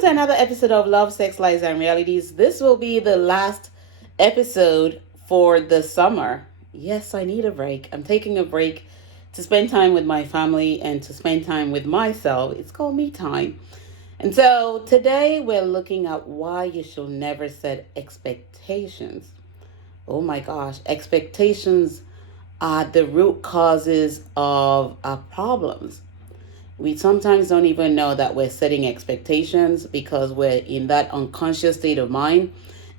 to another episode of Love, Sex, Lies, and Realities. This will be the last episode for the summer. Yes, I need a break. I'm taking a break to spend time with my family and to spend time with myself. It's called me time. And so today we're looking at why you should never set expectations. Oh my gosh, expectations are the root causes of our problems. We sometimes don't even know that we're setting expectations because we're in that unconscious state of mind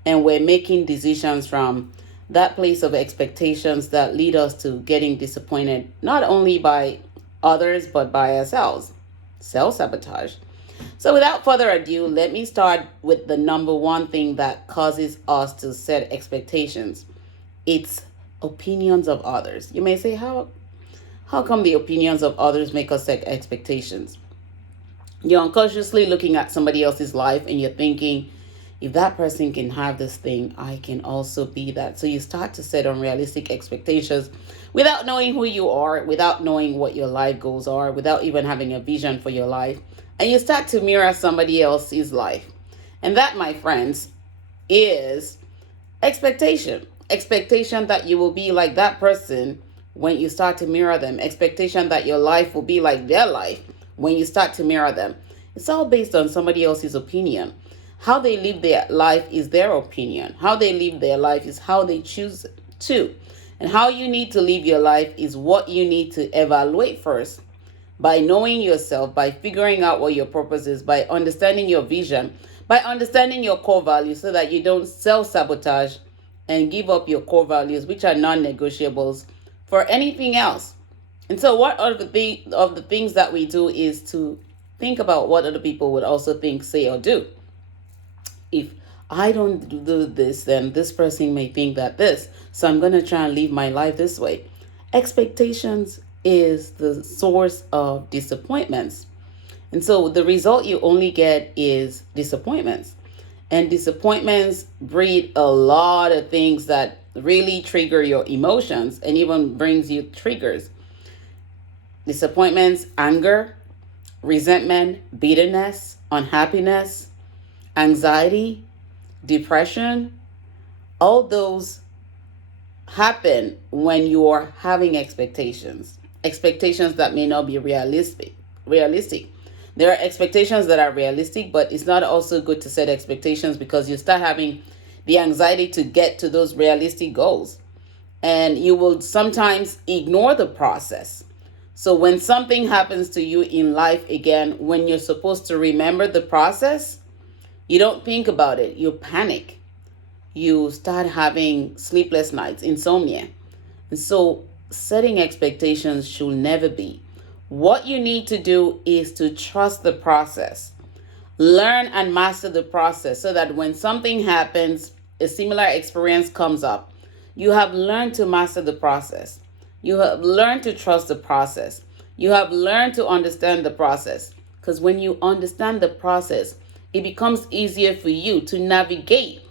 and we're making decisions from that place of expectations that lead us to getting disappointed, not only by others, but by ourselves. Self-sabotage. So without further ado, let me start with the number one thing that causes us to set expectations. It's opinions of others. You may say, how come the opinions of others make us set expectations? You're unconsciously looking at somebody else's life and you're thinking, if that person can have this thing, I can also be that. So you start to set unrealistic expectations without knowing who you are, without knowing what your life goals are, without even having a vision for your life. And you start to mirror somebody else's life. And that, my friends, is expectation. Expectation that you will be like that person when you start to mirror them. Expectation that your life will be like their life when you start to mirror them. It's all based on somebody else's opinion. How they live their life is their opinion. How they live their life is how they choose to. And how you need to live your life is what you need to evaluate first. By knowing yourself, by figuring out what your purpose is, by understanding your vision, by understanding your core values so that you don't self-sabotage and give up your core values, which are non-negotiables, for anything else. And so what are the things that we do is to think about what other people would also think, say, or do. If I don't do this, then this person may think that this. So I'm going to try and live my life this way. Expectations is the source of disappointments. And so the result you only get is disappointments. And disappointments breed a lot of things that really trigger your emotions and even brings you triggers. Disappointments, anger, resentment, bitterness, unhappiness, anxiety, depression, all those happen when you're having expectations that may not be realistic. There are expectations that are realistic, but it's not also good to set expectations because you start having the anxiety to get to those realistic goals. And you will sometimes ignore the process. So when something happens to you in life again, when you're supposed to remember the process, you don't think about it. You panic. You start having sleepless nights, insomnia. And so setting expectations should never be. What you need to do is to trust the process. Learn and master the process so that when something happens, a similar experience comes up, you have learned to master the process. You have learned to trust the process. You have learned to understand the process. Because when you understand the process, it becomes easier for you to navigate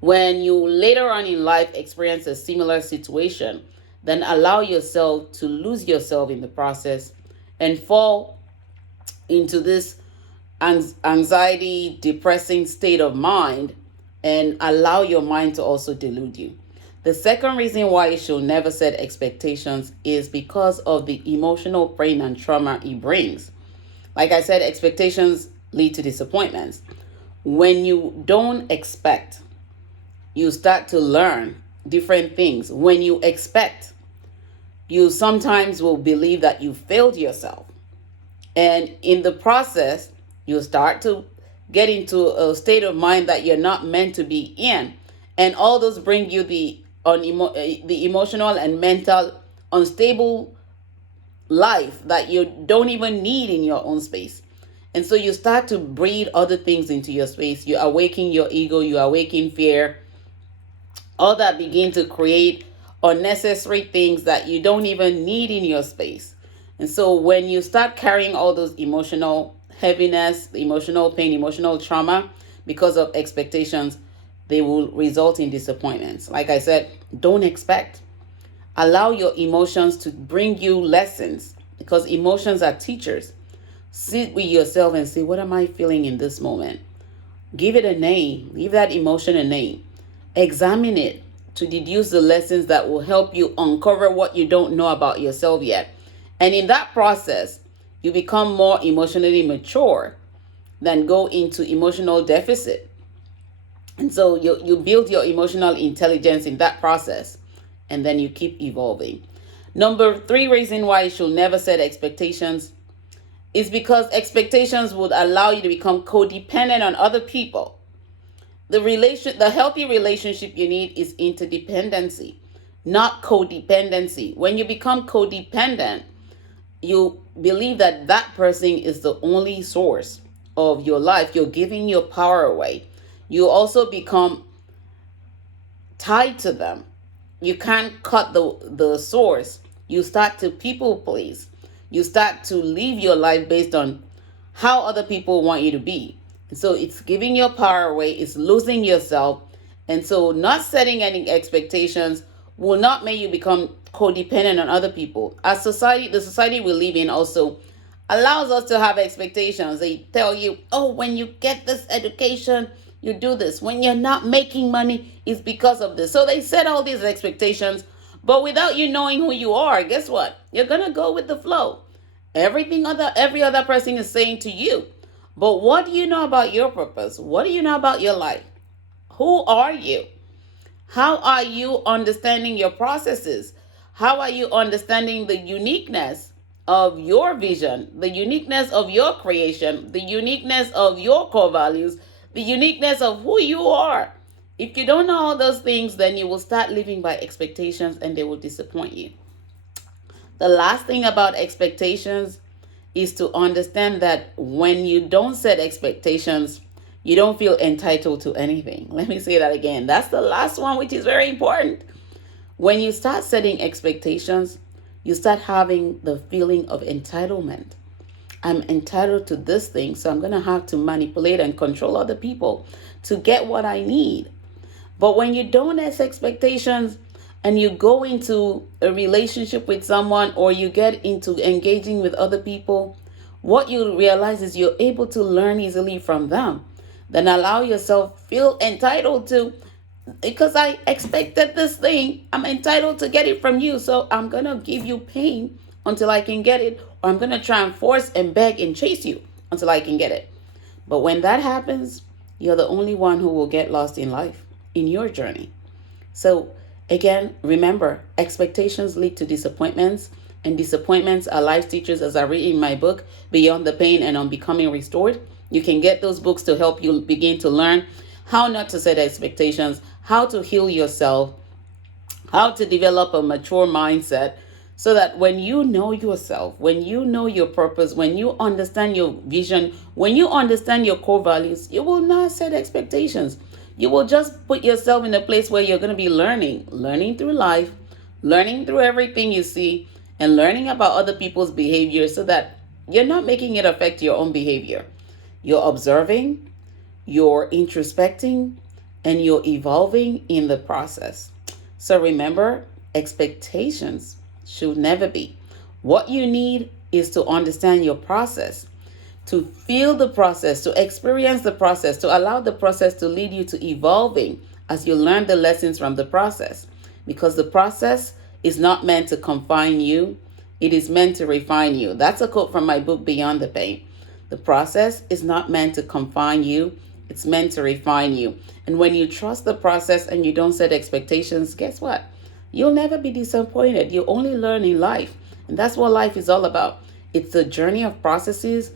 when you later on in life experience a similar situation. Then allow yourself to lose yourself in the process and fall into this anxiety, depressing state of mind and allow your mind to also delude you. The second reason why you should never set expectations is because of the emotional pain and trauma it brings. Like I said, expectations lead to disappointments. When you don't expect, you start to learn different things. When you expect, you sometimes will believe that you failed yourself. And in the process, you start to get into a state of mind that you're not meant to be in. And all those bring you the emotional and mental unstable life that you don't even need in your own space. And so you start to breed other things into your space. You awaken your ego, you awaken fear. All that begin to create unnecessary things that you don't even need in your space. And so when you start carrying all those emotional heaviness, emotional pain, emotional trauma because of expectations, they will result in disappointments. Like I said, don't expect. Allow your emotions to bring you lessons because emotions are teachers. Sit with yourself and say, what am I feeling in this moment? Give it a name. Give that emotion a name. Examine it to deduce the lessons that will help you uncover what you don't know about yourself yet. And in that process, you become more emotionally mature than go into emotional deficit. And so you build your emotional intelligence in that process, and then you keep evolving. Number 3 reason why you should never set expectations is because expectations would allow you to become codependent on other people. The healthy relationship you need is interdependency, not codependency. When you become codependent, you believe that that person is the only source of your life. You're giving your power away. You also become tied to them. You can't cut the source. You start to people please. You start to live your life based on how other people want you to be. And so it's giving your power away, it's losing yourself. And so not setting any expectations will not make you become codependent on other people. As society, the society we live in also allows us to have expectations. They tell you, oh, when you get this education, you do this. When you're not making money, it's because of this. So they set all these expectations, but without you knowing who you are, guess what? You're gonna go with the flow. Every other person is saying to you. But what do you know about your purpose? What do you know about your life? Who are you? How are you understanding your processes? How are you understanding the uniqueness of your vision, the uniqueness of your creation, the uniqueness of your core values, the uniqueness of who you are? If you don't know all those things, then you will start living by expectations and they will disappoint you. The last thing about expectations is to understand that when you don't set expectations, you don't feel entitled to anything. Let me say that again. That's the last one, which is very important. When you start setting expectations, you start having the feeling of entitlement. I'm entitled to this thing, so I'm going to have to manipulate and control other people to get what I need. But when you don't set expectations and you go into a relationship with someone or you get into engaging with other people, what you realize is you're able to learn easily from them. Then allow yourself feel entitled to, because I expected this thing, I'm entitled to get it from you. So I'm going to give you pain until I can get it, or I'm going to try and force and beg and chase you until I can get it. But when that happens, you're the only one who will get lost in life, in your journey. So again, remember, expectations lead to disappointments, and disappointments are life teachers, as I read in my book, Beyond the Pain and On Becoming Restored. You can get those books to help you begin to learn how not to set expectations, how to heal yourself, how to develop a mature mindset, so that when you know yourself, when you know your purpose, when you understand your vision, when you understand your core values, you will not set expectations. You will just put yourself in a place where you're going to be learning through life, learning through everything you see, and learning about other people's behavior, so that you're not making it affect your own behavior. You're observing, you're introspecting, and you're evolving in the process. So remember, expectations should never be. What you need is to understand your process, to feel the process, to experience the process, to allow the process to lead you to evolving as you learn the lessons from the process. Because the process is not meant to confine you, it is meant to refine you. That's a quote from my book, Beyond the Pain. The process is not meant to confine you, it's meant to refine you. And when you trust the process and you don't set expectations, guess what? You'll never be disappointed. You only learn in life. And that's what life is all about. It's a journey of processes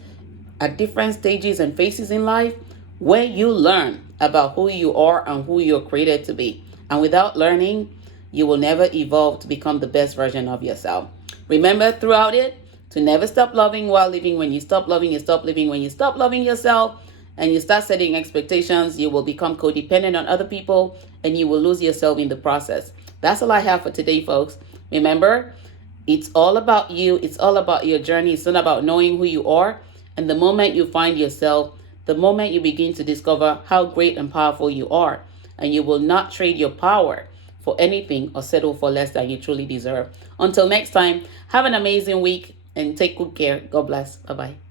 at different stages and phases in life where you learn about who you are and who you're created to be. And without learning, you will never evolve to become the best version of yourself. Remember throughout it to never stop loving while living. When you stop loving, you stop living. When you stop loving yourself and you start setting expectations, you will become codependent on other people and you will lose yourself in the process. That's all I have for today, folks. Remember, it's all about you. It's all about your journey. It's not about knowing who you are. And the moment you find yourself, the moment you begin to discover how great and powerful you are, and you will not trade your power for anything or settle for less than you truly deserve. Until next time, have an amazing week and take good care. God bless. Bye-bye.